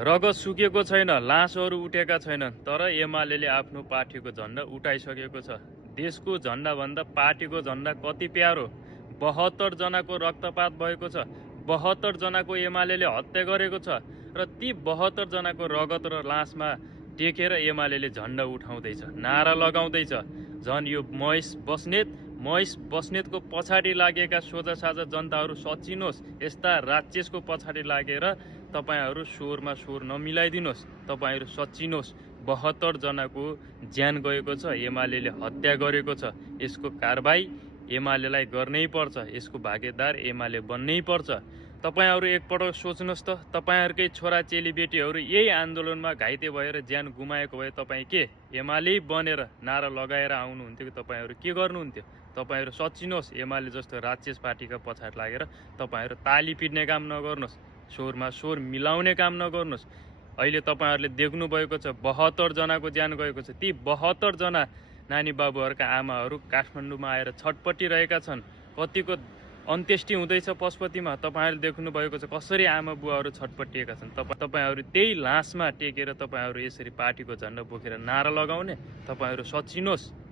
रगत सुकेको छैन, लासहरू उठेका छैनन्, तर एमाले आफ्नो पार्टीको झण्डा उठाइसकेको छ। देशको झण्डा भन्दा पार्टीको झण्डा कति प्यारो। 72 जनाको रक्तपात भएको छ, 72 जनाको एमाले हत्या गरेको छ र ती 72 जनाको रगत र लासमा टेकेर एमाले झण्डा उठाउँदैछ, नारा लगाउँदैछ। झन् यो महेश बस्नेतको पछाडि लागेका सोझा साझा जनताहरू सचिनुहोस्। यस्ता राक्षसको पछाडि लागेर तपाईहरू स्वरमा स्वर नमिलाइदिनुहोस्, तपाईहरू सचिनुहोस्। 72 जनाको ज्यान गएको छ, एमाले हत्या गरेको छ। यसको कारबाही एमालेलाई गर्नै पर्छ, यसको भागीदार एमाले बन्नै पर्छ। तपाईहरू एकपटक सोच्नुहोस् त, तपाईहरुकै छोरा चेलीबेटीहरू यही आन्दोलनमा घाइते भएर ज्यान गुमाएको भए तपाईँ के एमाले बनेर नारा लगाएर आउनुहुन्थ्यो कि तपाईहरू के गर्नुहुन्थ्यो? तपाईहरू सचिनुहोस्। एमाले जस्तो राक्षस पार्टीका पछाडि लागेर तपाईहरू ताली पिट्ने काम नगर्नुहोस्, स्वरमा स्वर मिलाउने काम नगर्नुहोस्। अहिले तपाईहरूले देख्नु भएको छ 72 जनाको ज्यान गएको छ। ती 72 जना नानी बाबुहरूका आमाहरू काठमाडौँमा आएर छटपटिरहेका छन्। कतिको अन्त्येष्टि हुँदैछ पशुपतिमा, तपाईहरूले देख्नु भएको छ कसरी आमा बुवाहरू छटपटिएका छन्। तपाईहरू त्यही लासमा टेकेर तपाईहरू यसरी पार्टीको झण्डा बोकेर नारा लगाउने। तपाईहरू सचिनुहोस्।